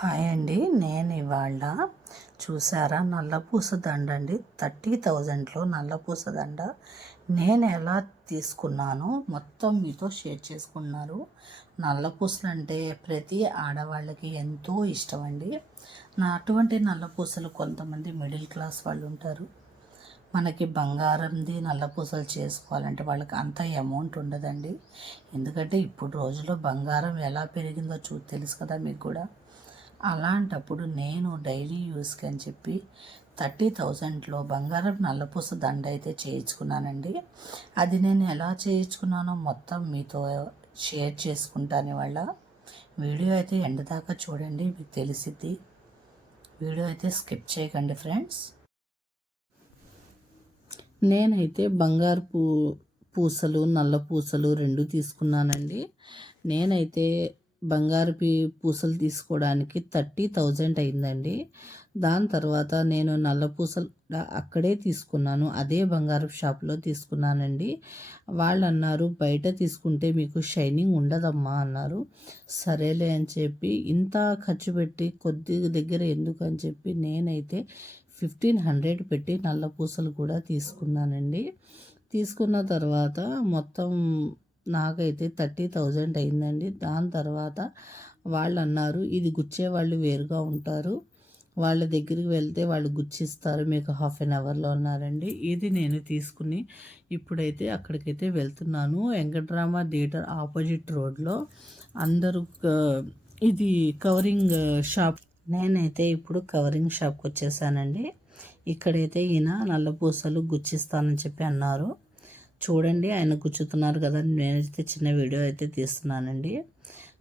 Hi అండి. నేను ఇవాళ చూసారా నల్లపూస దండ అండి. 30,000లో నల్లపూస దండ నేను ఎలా తీసుకున్నానో మొత్తం మీతో షేర్ చేసుకున్నారు. నల్లపూసలు అంటే ప్రతి ఆడవాళ్ళకి ఎంతో ఇష్టం అండి. అటువంటి నల్లపూసలు కొంతమంది మిడిల్ క్లాస్ వాళ్ళు ఉంటారు. మనకి బంగారంది నల్లపూసలు చేసుకోవాలంటే వాళ్ళకి అంత అమౌంట్ ఉండదండి. ఎందుకంటే ఇప్పుడు రోజుల్లో బంగారం ఎలా పెరిగిందో తెలుసు కదా మీకు కూడా. అలాంటప్పుడు నేను డైలీ యూస్కి అని చెప్పి 30,000లో బంగారం నల్లపూస దండ అయితే చేయించుకున్నానండి. అది నేను ఎలా చేయించుకున్నానో మొత్తం మీతో షేర్ చేసుకుంటాను ఇవాళ. వీడియో అయితే ఎండ్ దాకా చూడండి, మీకు తెలిసిద్ది. వీడియో అయితే స్కిప్ చేయకండి ఫ్రెండ్స్. నేనైతే బంగారు పూసలు నల్ల పూసలు రెండు తీసుకున్నానండి. నేనైతే బంగారు పూసలు తీసుకోవడానికి 30,000 అయిందండి. దాని తర్వాత నేను నల్ల పూసలు అక్కడే తీసుకున్నాను, అదే బంగారు షాప్లో తీసుకున్నానండి. వాళ్ళు అన్నారు బయట తీసుకుంటే మీకు షైనింగ్ ఉండదమ్మా అన్నారు. సరేలే అని చెప్పి ఇంత ఖర్చు పెట్టి కొద్ది దగ్గర ఎందుకు అని చెప్పి నేనైతే 1,500 పెట్టి నల్ల పూసలు కూడా తీసుకున్నానండి. తీసుకున్న తర్వాత మొత్తం నాకైతే 30,000 అయిందండి. దాని తర్వాత వాళ్ళు అన్నారు ఇది గుచ్చేవాళ్ళు వేరుగా ఉంటారు, వాళ్ళ దగ్గరికి వెళ్తే వాళ్ళు గుచ్చిస్తారు మీకు హాఫ్ అన్ అవర్లో అన్నారండి. ఇది నేను తీసుకుని ఇప్పుడైతే అక్కడికైతే వెళ్తున్నాను. వెంకట్రామ థియేటర్ ఆపోజిట్ రోడ్లో అందరూ ఇది కవరింగ్ షాప్. నేనైతే ఇప్పుడు కవరింగ్ షాప్కి వచ్చేసానండి. ఇక్కడైతే ఈయన నల్లపూసలు గుచ్చిస్తానని చెప్పి అన్నారు. చూడండి ఆయన గుచ్చుతున్నారు కదా, నేనైతే చిన్న వీడియో అయితే తీస్తున్నానండి.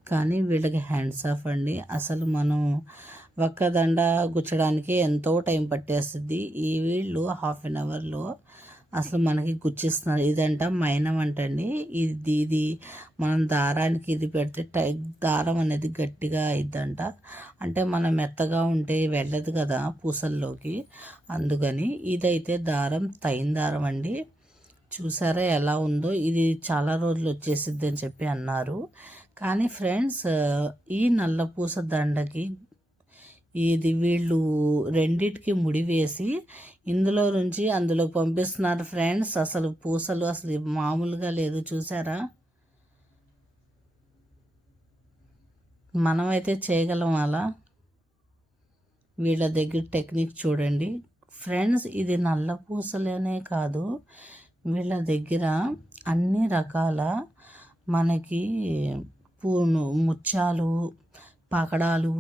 కానీ వీళ్ళకి హ్యాండ్స్ ఆఫ్ అండి. అసలు మనం ఒక్క దండ గుచ్చడానికి ఎంతో టైం పట్టేస్తుంది. ఈ వీళ్ళు హాఫ్ అన్ అవర్లో అసలు మనకి గుచ్చిస్తున్నారు. ఇదంట మైనం అంటండి. ఇది మనం దారానికి ఇది పెడితే దారం అనేది గట్టిగా అయిద్దంట. అంటే మనం మెత్తగా ఉంటే వెళ్ళదు కదా పూసల్లోకి, అందుకని ఇదైతే దారం తైన దారం అండి. చూసారా ఎలా ఉందో, ఇది చాలా రోజులు వచ్చేసిద్ది అని చెప్పి అన్నారు. కానీ ఫ్రెండ్స్ ఈ నల్లపూస దండకి ఇది వీళ్ళు రెండిటికి ముడి వేసి ఇందులో నుంచి అందులోకి పంపిస్తున్నారు ఫ్రెండ్స్. అసలు పూసలు అసలు మామూలుగా లేదు, చూసారా? మనమైతే చేయగలం అలా? వీళ్ళ దగ్గర టెక్నిక్ చూడండి ఫ్రెండ్స్. ఇది నల్ల పూసలనే కాదు, వీళ్ళ దగ్గర అన్ని రకాల మనకి ముత్యాలు, పకడాలు,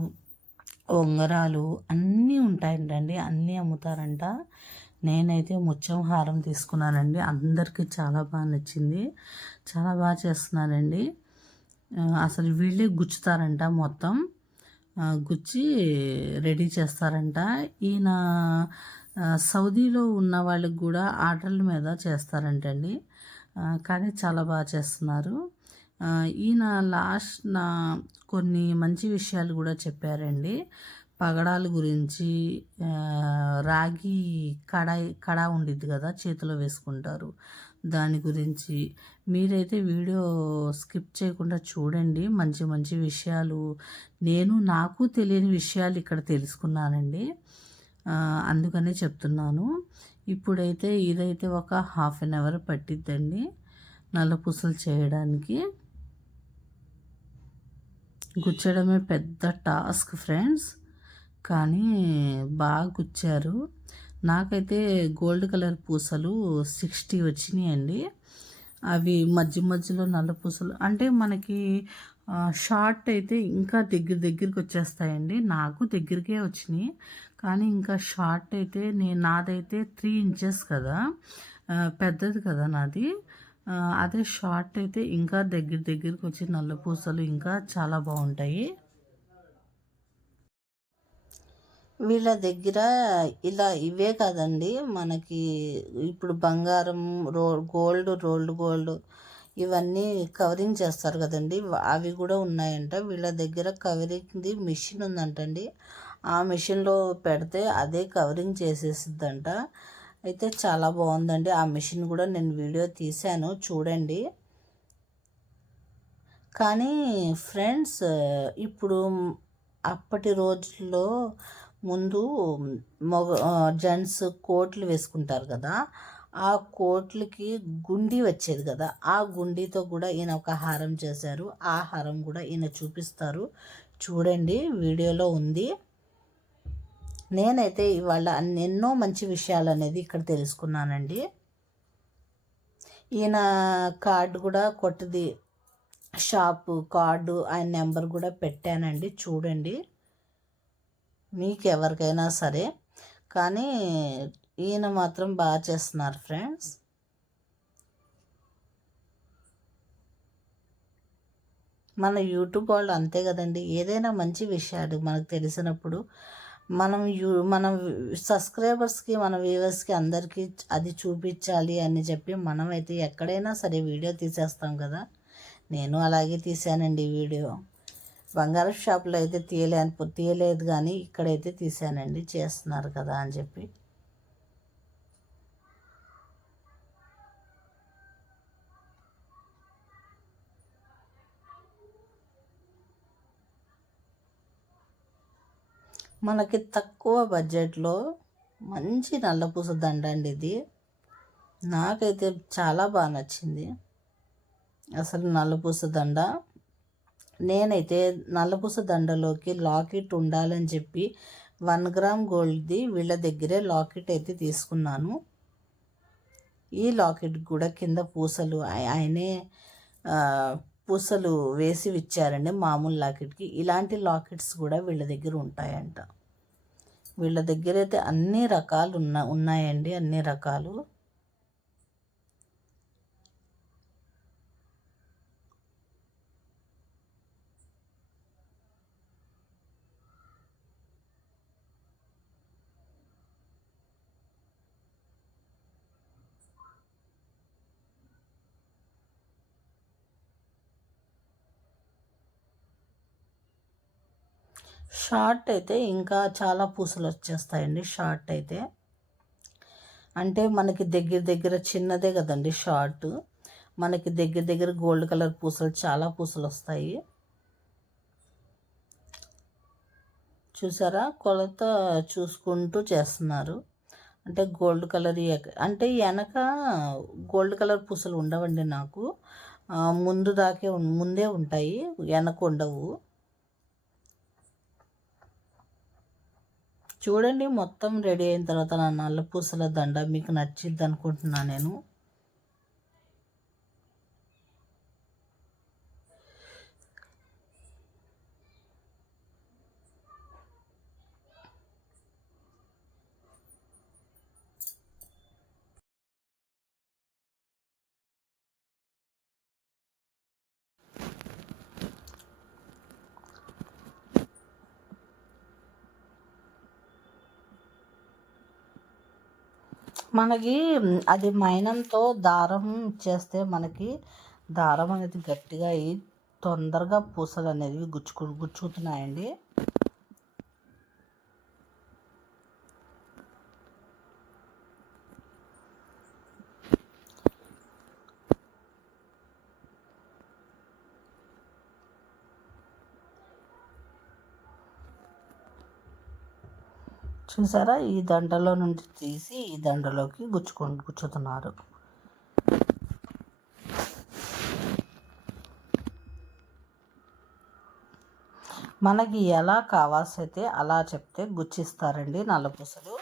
ఉంగరాలు అన్నీ ఉంటాయంటండి. అన్నీ అమ్ముతారంట. నేనైతే ముత్యం హారం తీసుకున్నానండి. అందరికీ చాలా బాగా నచ్చింది. చాలా బాగా చేస్తున్నారండి. అసలు వీళ్ళే గుచ్చుతారంట, మొత్తం గుచ్చి రెడీ చేస్తారంట. ఈయన సౌదీలో ఉన్న వాళ్ళకి కూడా ఆర్డర్ల మీద చేస్తారంటండి. కానీ చాలా బాగా చేస్తున్నారు. ఈయన లాస్ట్ కొన్ని మంచి విషయాలు కూడా చెప్పారండి. పగడాల గురించి, రాగి కడా ఉండిద్ది కదా చేతిలో వేసుకుంటారు, దాని గురించి. మీరైతే వీడియో స్కిప్ చేయకుండా చూడండి. మంచి మంచి విషయాలు, నాకు తెలియని విషయాలు ఇక్కడ తెలుసుకున్నానండి. అందుకనే చెప్తున్నాను. ఇప్పుడైతే ఇదైతే ఒక హాఫ్ అన్ అవర్ పట్టిద్దండి నల్లపూసలు చేయడానికి. గుచ్చడమే పెద్ద టాస్క్ ఫ్రెండ్స్, కానీ బాగా గుచ్చారు. నాకైతే గోల్డ్ కలర్ పూసలు 60 వచ్చినాయండి. అవి మధ్యలో నల్ల పూసలు అంటే మనకి షార్ట్ అయితే ఇంకా దగ్గరికి వచ్చేస్తాయండి. నాకు దగ్గరికే వచ్చినాయి, కానీ ఇంకా షార్ట్ అయితే నాదైతే 3 ఇంచెస్ కదా, పెద్దది కదా నాది. అదే షార్ట్ అయితే ఇంకా దగ్గరికి వచ్చి నల్ల పూసలు ఇంకా చాలా బాగుంటాయి. వీళ్ళ దగ్గర ఇలా ఇవే కదండి మనకి ఇప్పుడు బంగారం, రోల్డ్ గోల్డ్ ఇవన్నీ కవరింగ్ చేస్తారు కదండి, అవి కూడా ఉన్నాయంట. వీళ్ళ దగ్గర కవరింగ్ది మిషన్ ఉందంటండి. ఆ మిషన్లో పెడితే అదే కవరింగ్ చేసేసిద్దంట. అయితే చాలా బాగుందండి. ఆ మిషన్ కూడా నేను వీడియో తీశాను, చూడండి. కానీ ఫ్రెండ్స్ ఇప్పుడు అప్పటి రోజుల్లో ముందు మగ జెంట్స్ కోట్లు వేసుకుంటారు కదా, ఆ కోట్లకి గుండి వచ్చేది కదా, ఆ గుండితో కూడా ఈయన ఒక హారం చేశారు. ఆ హారం కూడా ఈయన చూపిస్తారు, చూడండి, వీడియోలో ఉంది. నేనైతే ఇవాళ ఎన్నో మంచి విషయాలు అనేది ఇక్కడ తెలుసుకున్నానండి. ఈయన కార్డు కూడా కొట్టది షాపు కార్డు, ఆయన నెంబర్ కూడా పెట్టానండి, చూడండి, మీకు ఎవరికైనా సరే. కానీ ఈయన మాత్రం బాగా చేస్తున్నారు ఫ్రెండ్స్. మన యూట్యూబ్ వాళ్ళు అంతే కదండి, ఏదైనా మంచి విషయాలు మనకు తెలిసినప్పుడు మనం సబ్స్క్రైబర్స్కి, మన వ్యూవర్స్కి, అందరికీ అది చూపించాలి అని చెప్పి మనమైతే ఎక్కడైనా సరే వీడియో తీసేస్తాం కదా. నేను అలాగే తీసానండి వీడియో. బంగారం షాప్లో అయితే తీయలేదు, కానీ ఇక్కడైతే తీసానండి, చేస్తున్నారు కదా అని చెప్పి. మనకి తక్కువ బడ్జెట్లో మంచి నల్లపూస దండ అండి ఇది. నాకైతే చాలా బాగా నచ్చింది అసలు నల్లపూస దండ. నేనైతే నల్లపూస దండలోకి లాకెట్ ఉండాలని చెప్పి 1 గ్రామ్ గోల్డ్ది వీళ్ళ దగ్గరే లాకెట్ అయితే తీసుకున్నాను. ఈ లాకెట్ కూడా కింద పూసలు ఆయనే పూసలు వేసి ఇచ్చారండి మామూలు లాకెట్కి. ఇలాంటి లాకెట్స్ కూడా వీళ్ళ దగ్గర ఉంటాయంట. వీళ్ళ దగ్గర అయితే అన్ని రకాలు ఉన్నాయండి, అన్ని రకాలు. షార్ట్ అయితే ఇంకా చాలా పూసలు వచ్చేస్తాయండి. షార్ట్ అయితే అంటే మనకి దగ్గర దగ్గర చిన్నదే కదండి షార్ట్, మనకి దగ్గర దగ్గర గోల్డ్ కలర్ పూసలు, చాలా పూసలు వస్తాయి. చూసారా, కొలత చూసుకుంటూ చేస్తున్నారు. అంటే గోల్డ్ కలర్, అంటే వెనక గోల్డ్ కలర్ పూసలు ఉండవండి నాకు, ముందే ఉంటాయి, వెనక ఉండవు. చూడండి, మొత్తం రెడీ అయిన తర్వాత నా నల్ల పూసల దండ మీకు నచ్చిద్ది అనుకుంటున్నా నేను. మనకి అది మైనంతో దారం చేస్తే మనకి దారం అనేది గట్టిగా అయ్యి తొందరగా పూసలు అనేవి గుచ్చుకుతున్నాయండి. చూసారా, ఈ దండలో నుండి తీసి ఈ దండలోకి గుచ్చుతున్నారు. మనకి ఎలా కావాల్సైతే అలా చెప్తే గుచ్చిస్తారండి నల్లపూసలు.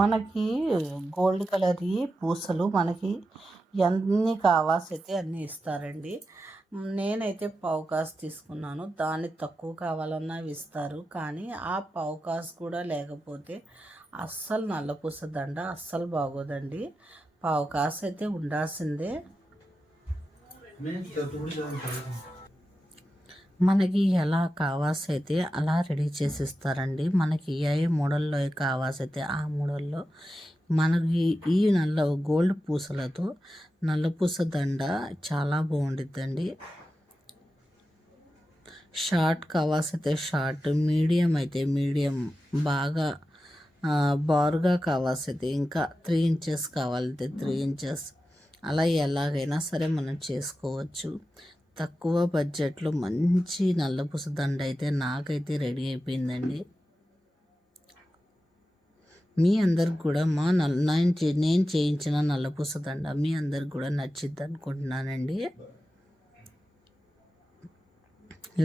మనకి గోల్డ్ కలర్ పూసలు మనకి ఎన్ని కావాల్సైతే అన్నీ ఇస్తారండి. నేనైతే పావుకాసు తీసుకున్నాను, దాన్ని తక్కువ కావాలన్నా ఇస్తారు. కానీ ఆ పావుకాసు కూడా లేకపోతే అస్సలు నల్లపూస దండ అస్సలు బాగోదండి. పావుకాసు అయితే ఉండాల్సిందే. మనకి ఎలా కావాల్సైతే అలా రెడీ చేసి ఇస్తారండి. మనకి ఏ మోడల్లో కావాల్సైతే ఆ మోడల్లో. మనకి ఈ నల్ల గోల్డ్ పూసలతో నల్లపూస దండ చాలా బాగుండిద్దండి. షార్ట్ కావాల్సితే షార్ట్, మీడియం అయితే మీడియం, బాగా బారుగా కావాల్సితే ఇంకా 3 ఇంచెస్ కావాలంటే 3 ఇంచెస్, అలా ఎలాగైనా సరే మనం చేసుకోవచ్చు. తక్కువ బడ్జెట్లో మంచి నల్లపూస దండ అయితే నాకైతే రెడీ అయిపోయిందండి. మీ అందరికి కూడా నేను చేయించిన నల్లపూస దండ మీ అందరికి కూడా నచ్చిద్ది అనుకుంటున్నానండి.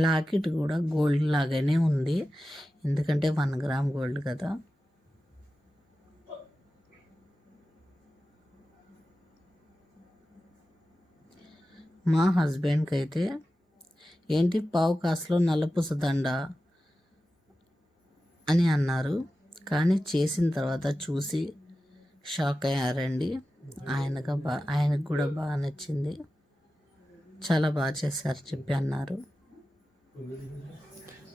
లాకెట్ కూడా గోల్డ్ లాగానే ఉంది, ఎందుకంటే 1 గ్రామ్ గోల్డ్ కదా. మా హస్బెండ్కి అయితే ఏంటి పావు కాసులో నల్లపూస దండ అని అన్నారు, కానీ చేసిన తర్వాత చూసి షాక్ అయ్యారండి. ఆయనకు కూడా బాగా నచ్చింది, చాలా బాగా చేశారు చెప్పి అన్నారు.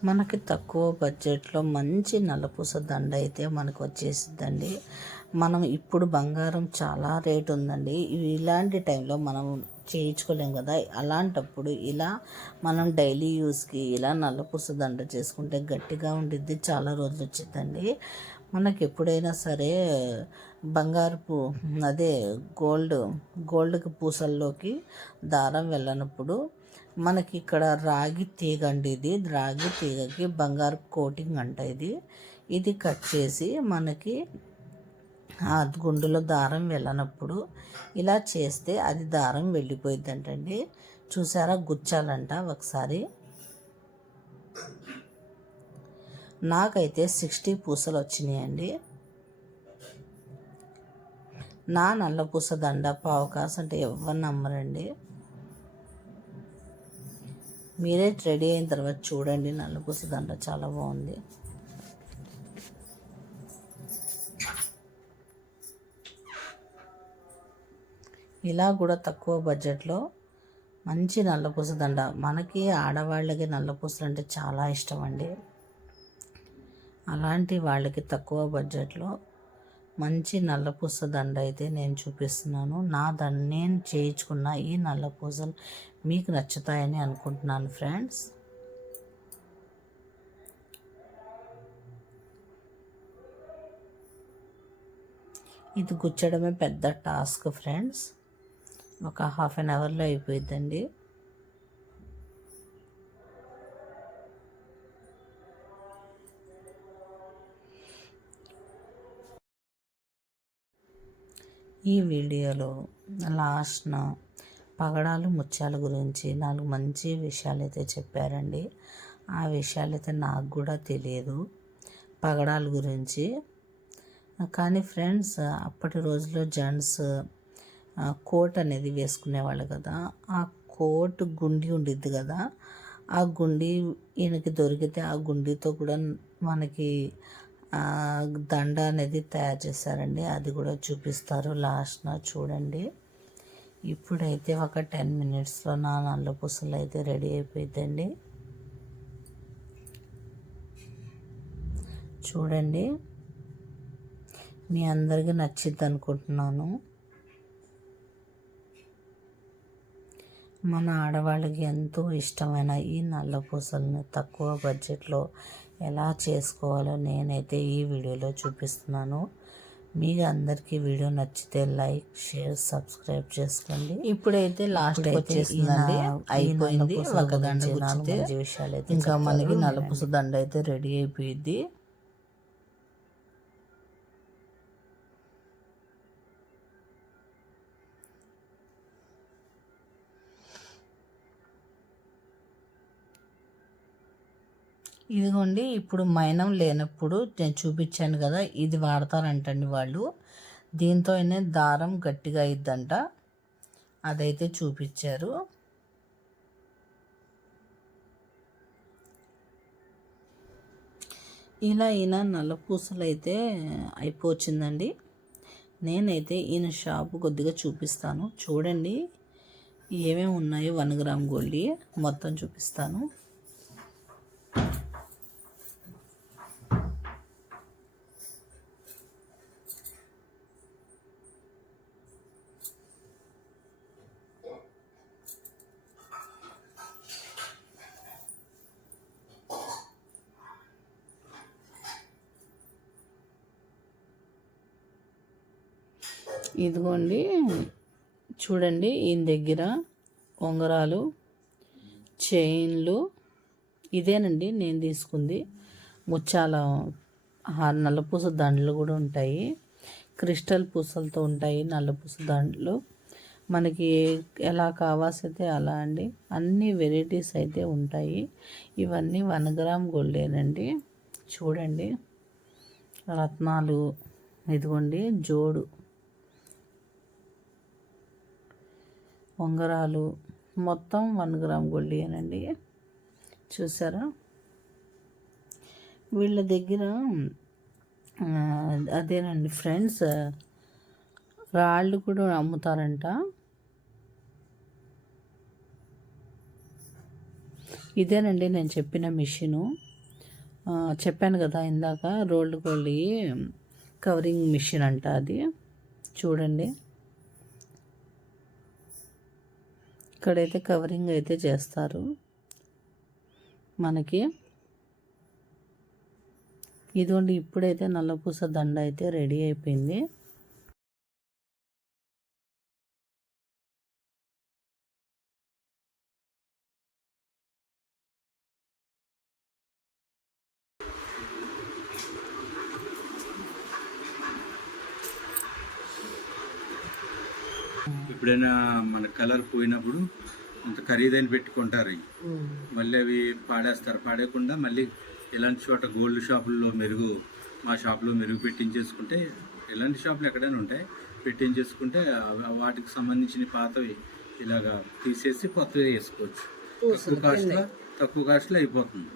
మనకి తక్కువ బడ్జెట్లో మంచి నల్లపూస దండ అయితే మనకు వచ్చేసిద్దండి. మనం ఇప్పుడు బంగారం చాలా రేటు ఉందండి, ఇలాంటి టైంలో మనం చేయించుకోలేం కదా. అలాంటప్పుడు ఇలా మనం డైలీ యూస్కి ఇలా నల్లపూస దండ చేసుకుంటే గట్టిగా ఉండిద్ది, చాలా రోజులు వచ్చిందండి. మనకి ఎప్పుడైనా సరే బంగారపు అదే గోల్డ్కి పూసల్లోకి దారం వెళ్ళనప్పుడు మనకి ఇక్కడ రాగి తీగ అండి, ఇది రాగి తీగకి బంగారపు కోటింగ్ అంట. ఇది కట్ చేసి మనకి ఆ గుండులో దారం వెళ్ళనప్పుడు ఇలా చేస్తే అది దారం వెళ్ళిపోయిద్దంటండి. చూసారా, గుచ్చాలంట ఒకసారి. నాకైతే 60 పూసలు వచ్చినాయండి. నా నల్లపూస దండ పావు కాసు అంటే ఎవరు నమ్మరండి. మీరే రెడీ అయిన తర్వాత చూడండి, నల్లపూస దండ చాలా బాగుంది. ఇలా కూడా తక్కువ బడ్జెట్లో మంచి నల్లపూస దండ. మనకి ఆడవాళ్ళకి నల్లపూసలు అంటే చాలా ఇష్టం అండి. అలాంటి వాళ్ళకి తక్కువ బడ్జెట్లో మంచి నల్లపూస దండ అయితే నేను చూపిస్తున్నాను. నేను చేయించుకున్న ఈ నల్లపూసలు మీకు నచ్చుతాయని అనుకుంటున్నాను ఫ్రెండ్స్. ఇది గుచ్చడమే పెద్ద టాస్క్ ఫ్రెండ్స్, ఒక ½ అన్ అవర్లో అయిపోయిద్దండి. ఈ వీడియోలో లాస్ట్న పగడాలు ముత్యాల గురించి 4 మంచి విషయాలు అయితే చెప్పారండి. ఆ విషయాలు అయితే నాకు కూడా తెలియదు పగడాల గురించి. కానీ ఫ్రెండ్స్, అప్పటి రోజుల్లో జెంట్స్ కోట్ అనేది వేసుకునేవాళ్ళు కదా. ఆ కోట్ గుండి ఉండిద్ది కదా, ఆ గుండి ఈయనకి దొరికితే ఆ గుండితో కూడా మనకి దండ అనేది తయారు చేశారండి. అది కూడా చూపిస్తారు లాస్ట్న, చూడండి. ఇప్పుడైతే ఒక 10 మినిట్స్లో నా నల్లపూసలు అయితే రెడీ అయిపోయిందండి. చూడండి, మీ అందరికీ నచ్చిద్ది అనుకుంటున్నాను. మన ఆడవాళ్ళకి ఎంతో ఇష్టమైన ఈ నల్లపూసలను తక్కువ బడ్జెట్లో ఎలా చేసుకోవాలో నేనైతే ఈ వీడియోలో చూపిస్తున్నాను. మీకు అందరికీ వీడియో నచ్చితే లైక్, షేర్, సబ్స్క్రైబ్ చేసుకోండి. ఇప్పుడైతే లాస్ట్ వచ్చేసిందండి, అయిపోయింది. ఒక దండ గుచ్చితే విషయాలు అయితే ఇంకా మనకి నల్లపూస దండ అయితే రెడీ అయిపోయింది. ఇదిగోండి, ఇప్పుడు మైనం లేనప్పుడు నేను చూపించాను కదా, ఇది వాడతారంటండి వాళ్ళు. దీంతో దారం గట్టిగా అయిద్దంట, అదైతే చూపించారు. ఇలా ఈయన నల్లపూసలు అయితే అయిపోవచ్చిందండి. నేనైతే ఈయన షాపు కొద్దిగా చూపిస్తాను, చూడండి ఏమేమి ఉన్నాయో. 1 గ్రామ్ గోల్డ్ మొత్తం చూపిస్తాను. ఇదిగోండి చూడండి, ఈయన దగ్గర ఉంగరాలు, చైన్లు, ఇదేనండి నేను తీసుకుంది. ముత్యాల నల్లపూస దండలు కూడా ఉంటాయి, క్రిస్టల్ పూసలతో ఉంటాయి నల్లపూస దండలు. మనకి ఎలా కావాల్సితే అలా అండి, అన్ని వెరైటీస్ అయితే ఉంటాయి. ఇవన్నీ 1 గ్రామ్ గోల్డేనండి. చూడండి రత్నాలు, ఇదిగోండి జోడు ఉంగరాలు, మొత్తం 1 గ్రామ్ గోల్డేనండి. చూసారా, వీళ్ళ దగ్గర అదేనండి ఫ్రెండ్స్, రాళ్ళు కూడా అమ్ముతారంట. ఇదేనండి నేను చెప్పిన మిషను, చెప్పాను కదా ఇందాక, రోల్డ్ గోల్డ్ కవరింగ్ మిషన్ అంట అది. చూడండి ఇక్కడైతే కవరింగ్ అయితే చేస్తారు మనకి. ఇదిగోండి ఇప్పుడైతే నల్లపూస దండ అయితే రెడీ అయిపోయింది. ఎప్పుడైనా మన కలర్ పోయినప్పుడు అంత ఖరీదైన పెట్టుకుంటారు, మళ్ళీ అవి పాడేస్తారు. పాడేయకుండా మళ్ళీ ఇలాంటి చోట గోల్డ్ షాపుల్లో మెరుగు, మా షాపులో మెరుగు పెట్టించేసుకుంటే, ఇలాంటి షాపులు ఎక్కడైనా ఉంటాయి, పెట్టించేసుకుంటే వాటికి సంబంధించిన పాతవి ఇలాగా తీసేసి కొత్తవి వేసుకోవచ్చు. తక్కువ కాస్ట్లో అయిపోతుంది,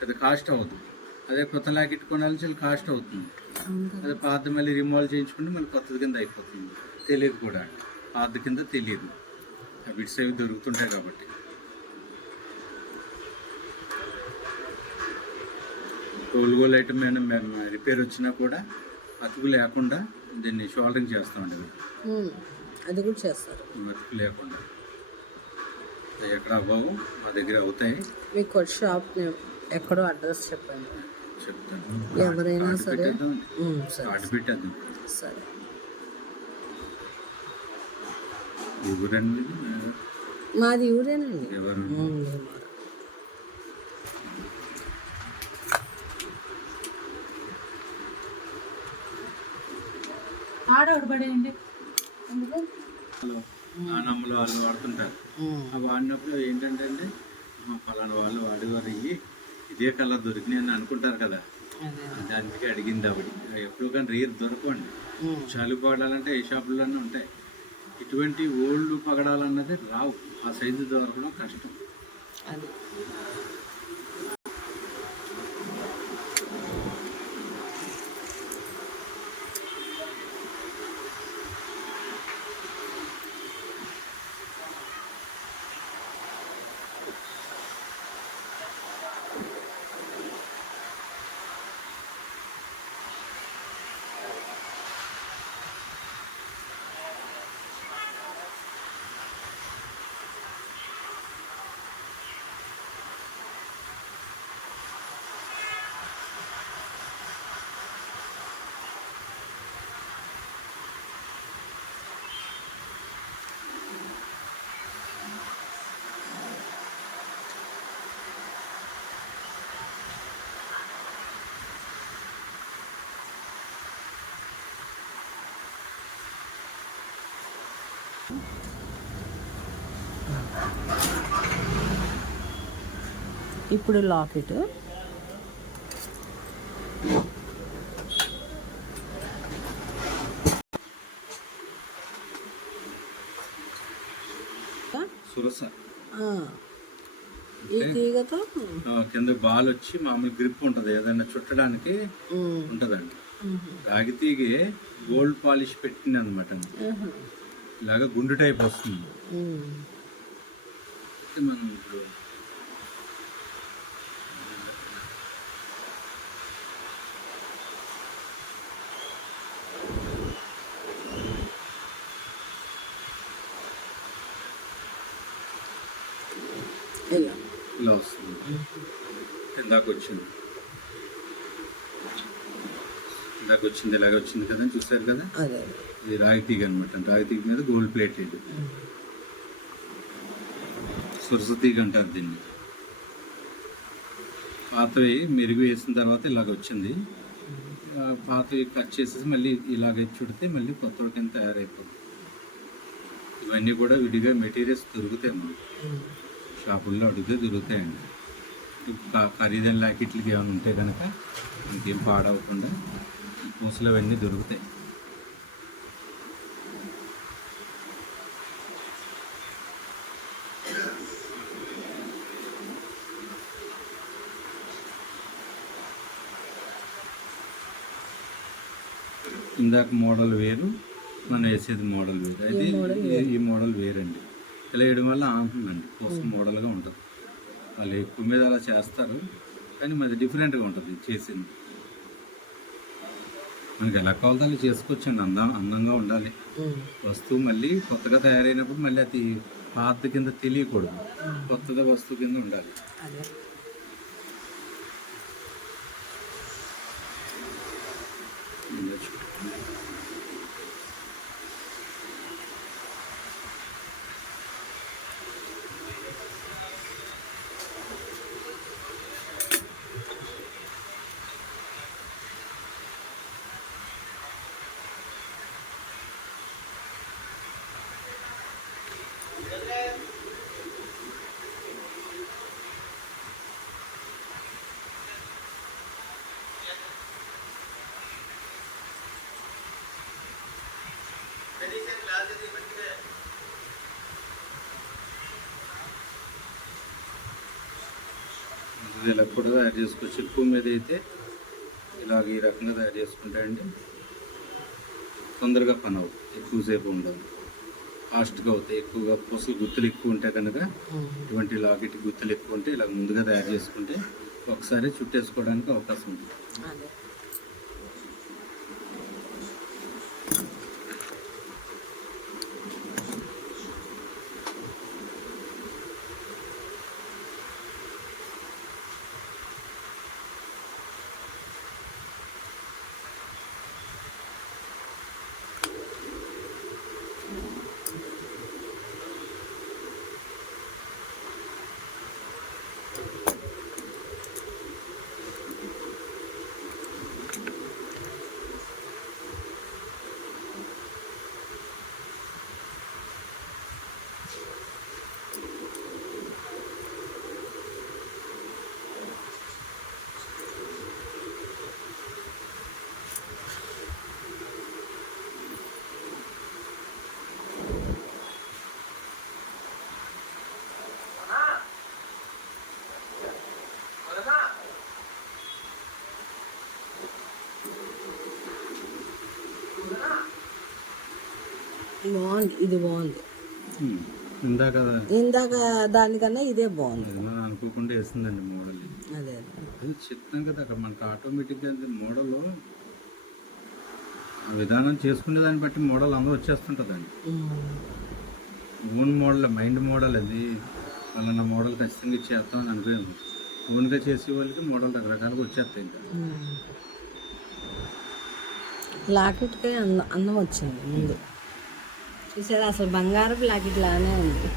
పెద్ద కాస్ట్ అవ్వదు. అదే కొత్త లాకెట్ కొనాలి చాలా కాస్ట్ అవుతుంది. అదే పాత మళ్ళీ రిమాల్వ్ చేయించుకుంటే మళ్ళీ కొత్తది కింద అయిపోతుంది. తెలియదు కూడా, పాత కింద తెలియదు. ఆ బిట్స్ అవి దొరుకుతుంటాయి కాబట్టి. గోల్ ఐటమ్ ఏమైనా రిపేర్ వచ్చినా కూడా అతుకు లేకుండా దీన్ని షోల్డరింగ్ చేస్తామండి. అది కూడా చేస్తారు, అతుకు లేకుండా. ఎక్కడ అవ్వవు, మా దగ్గర అవుతాయి. మీకు షాప్ ఎక్కడో అడ్రస్ చెప్పండి, చెప్తాను. ఎవరైనా సరే ఆర్డర్ పెట్టేద్దాం. సరే. ఊరండి, మాది ఊరేనండి. ఎవరు ఆడబడేయండి నానమ్మలు వాళ్ళు వాడుతుంటారు. ఆ వాడినప్పుడు ఏంటంటే అండి, పలానా వాళ్ళు వాడేవారు, ఇదే కలర్ దొరికినాయి అని అనుకుంటారు కదా, దానికి అడిగింది ఆవిడ. ఎప్పుడు కానీ రేర్ దొరకండి. చాలు పగడాలంటే ఏ షాపుల్లోనే ఉంటాయి. ఇటువంటి ఓల్డ్ పగడాలన్నది రావు, ఆ సైజు దొరకడం కష్టం. అది ఇప్పుడు లాకెట్ సురస ఈ తీగతో కింద బాల్ వచ్చి మామూలు గ్రిప్ ఉంటుంది, ఏదైనా చుట్టడానికి ఉంటుందండి. రాగి తీగే గోల్డ్ పాలిష్ పెట్టింది అనమాట, ఇలాగా గుండు టైప్ వస్తుంది. మనం ఇప్పుడు ఇలా వస్తుంది. ఇందాక వచ్చింది ఇలాగ వచ్చింది కదా, చూసారు కదా. ఇది రాగి తీగ అనమాట. రాగి తీగ మీద గోల్డ్ ప్లేటెడ్ సురస తీగ అంటారు దీన్ని. పాతవి మెరుగు వేసిన తర్వాత ఇలాగ వచ్చింది. పాతవి కట్ చేసేసి మళ్ళీ ఇలాగ చుడితే మళ్ళీ కొత్త కింద తయారైపోతుంది. ఇవన్నీ కూడా విడిగా మెటీరియల్స్ దొరుకుతాయి, మనకు షాపుల్లో అడిగితే దొరుకుతాయండి. ఖరీదైన లాకెట్లకి ఏమైనా ఉంటే కనుక ఇంకేం పాడవకుండా ఈ పూసలు అవన్నీ దొరుకుతాయి. ఇందాక మోడల్ వేరు, మనం వేసేది మోడల్ వేరు. అయితే ఈ మోడల్ వేరండి. ఇలా వేయడం వల్ల ఆంటుందండి, పూస మోడల్గా ఉంటుంది. వాళ్ళు ఎక్కువ మీద అలా చేస్తారు, కానీ మాది డిఫరెంట్గా ఉంటుంది చేసింది. మనకి ఎలా కావాలో అలా చేసుకోవచ్చండి. అందంగా ఉండాలి వస్తువు. మళ్ళీ కొత్తగా తయారైనప్పుడు మళ్ళీ అది పాత కింద తెలియకూడదు, కొత్తగా వస్తువు కింద ఉండాలి. ఇలా కూడా తయారు చేసుకోవచ్చు. ఎక్కువ మీద అయితే ఇలాగ ఈ రకంగా తయారు చేసుకుంటే అండి తొందరగా పని అవుతుంది, ఎక్కువసేపు ఉండాలి, ఫాస్ట్గా అవుతాయి. ఎక్కువగా పూసలు గుత్తులు ఎక్కువ ఉంటే కనుక ఇటువంటి లాకెట్ గుత్తులు ఎక్కువ ఉంటే ఇలా ముందుగా తయారు చేసుకుంటే ఒకసారి చుట్టేసుకోవడానికి అవకాశం ఉంటుంది. బాగుంది, ఇది బాగుంది. ఇందాక దానికన్నా ఇదే బాగుంది. మనం అనుకోకుండా వేస్తుందండి మోడల్. అదే అది చెప్తాం కదా, అక్కడ మనకు ఆటోమేటిక్గా మోడల్ విధానం చేసుకునే దాన్ని బట్టి మోడల్ అందరూ వచ్చేస్తుంటుందండి. ఓన్ మోడల్, మైండ్ మోడల్ అది. వాళ్ళ మోడల్ ఖచ్చితంగా చేస్తామని అనుకోము. ఓన్గా చేసే వాళ్ళకి మోడల్ రకరకాలుగా వచ్చేస్తాయి. ఇంకా లాకెట్కే అందం వచ్చింది ముందు చూసారా. అసలు బంగారపు లాకెట్ లానే ఉంది.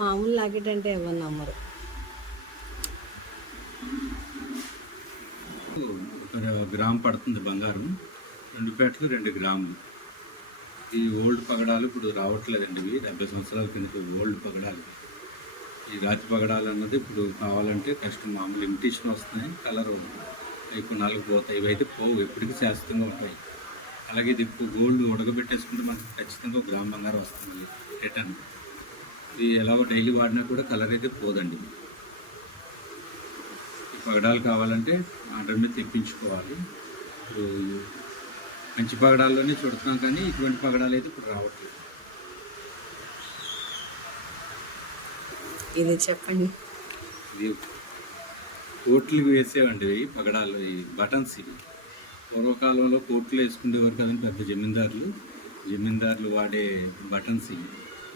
మామూలు లాకెట్ అంటే ఎవరు నమ్మరు. గ్రామ్ పడుతుంది బంగారం, 2 పేటలు 2 గ్రాములు. ఈ ఓల్డ్ పగడాలు ఇప్పుడు రావట్లేదండి. ఇవి 70 సంవత్సరాల కింద ఓల్డ్ పగడాలు. ఈ రాతి పగడాలు అన్నది ఇప్పుడు కావాలంటే కష్టం. మామూలు ఇమిటేషన్ వస్తున్నాయి, కలర్ అవి కొన్నాళ్ళకి పోతాయి. ఇవైతే పోవు, ఎప్పటికీ శాశ్వతంగా ఉంటాయి. అలాగే ఇది గోల్డ్ ఉడకబెట్టేసుకుంటే మనకు ఖచ్చితంగా 1 గ్రామ్ బంగారం వస్తుంది రిటర్న్. ఇది ఎలాగో డైలీ వాడినా కూడా కలర్ అయితే పోదండి. ఈ పగడాలు కావాలంటే ఆర్డర్ మీద తెప్పించుకోవాలి. ఇప్పుడు మంచి పగడాల్లోనే చూడుతున్నాం, కానీ ఇటువంటి పగడాలు అయితే ఇప్పుడు రావట్లేదు. ఇది చెప్పండి. ఇది కోట్లకి వేసేవండి ఈ పగడాలు, ఈ బటన్స్. ఇవి పూర్వకాలంలో కోట్లు వేసుకునేవారు కదండి పెద్ద జమీందారులు వాడే బటన్స్.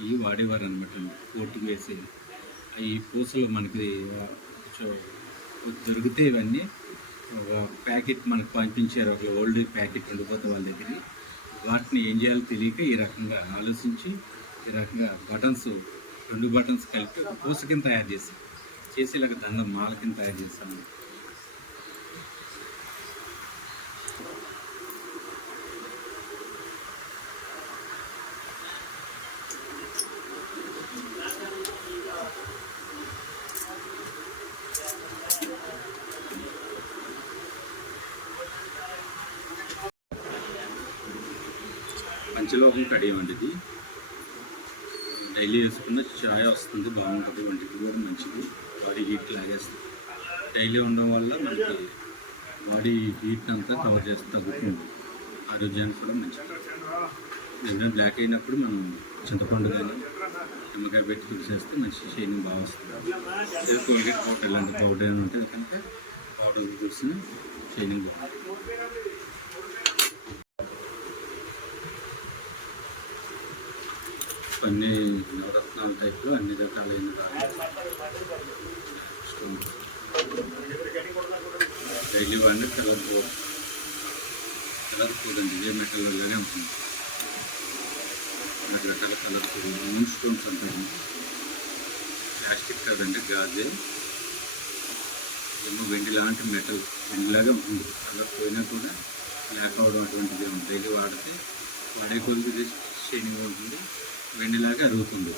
ఇవి వాడేవారు అనమాట కోట్లకి వేసేవి. ఈ పూసలు మనకి దొరికితే ఇవన్నీ ఒక ప్యాకెట్ మనకు పంపించారు. ఒక ఓల్డ్ ప్యాకెట్ ఉండిపోతే వాళ్ళ దగ్గర ఒక వాటిని ఏం చేయాలో తెలియక ఈ రకంగా ఆలోచించి ఈ రకంగా బటన్స్ 2 బటన్స్ కలిపి ఒక పూస కింద తయారు చేసి ఇలాగ దండం మాల కింద తయారు చేస్తాను. పంచలోహం కడియం అండి ఇది. డైలీ వేసుకున్న ఛాయ్ వస్తుంది, బాగుంటుంది, వంటికి కూడా మంచిది, బాడీ హీట్ లాగేస్తుంది. డైలీ ఉండడం వల్ల మనకి బాడీ హీట్ని అంతా కవర్ చేసి తగ్గుతుంది, ఆరోగ్యానికి కూడా మంచిది. ఏదైనా బ్లాక్ అయినప్పుడు మనం చింతపండు కానీ నిమ్మకాయ పెట్టి తుడిచేస్తే మంచి షైనింగ్ బాగా వస్తుంది. కోల్గేట్ పౌడర్ ఇలాంటి పౌడర్ ఏమైనా ఉంటుంది కనుక పౌడర్ తుడిసిన షైనింగ్ బాగుంటుంది. అన్ని నవరత్నాల టైప్లో అన్ని రకాలైన డైలీ వాడిన కలర్ ఫుడ్ అండి. ఇదే మెటల్లోనే ఉంటుంది, రకరకాల కలర్ ఫుడ్. మూన్ స్టోన్స్ అంటారు, ప్లాస్టిక్ కాదండి, గాజే. ఏమో వెండి లాంటి మెటల్, వెండిలాగా ఉంటుంది. కలర్ పోయినా కూడా బ్లాక్ అవడం అటువంటిది ఉంది. డైలీ వాడే కొద్ది షైనింగ్ ఉంటుంది, వెండిలాగా అరుగుతుంది.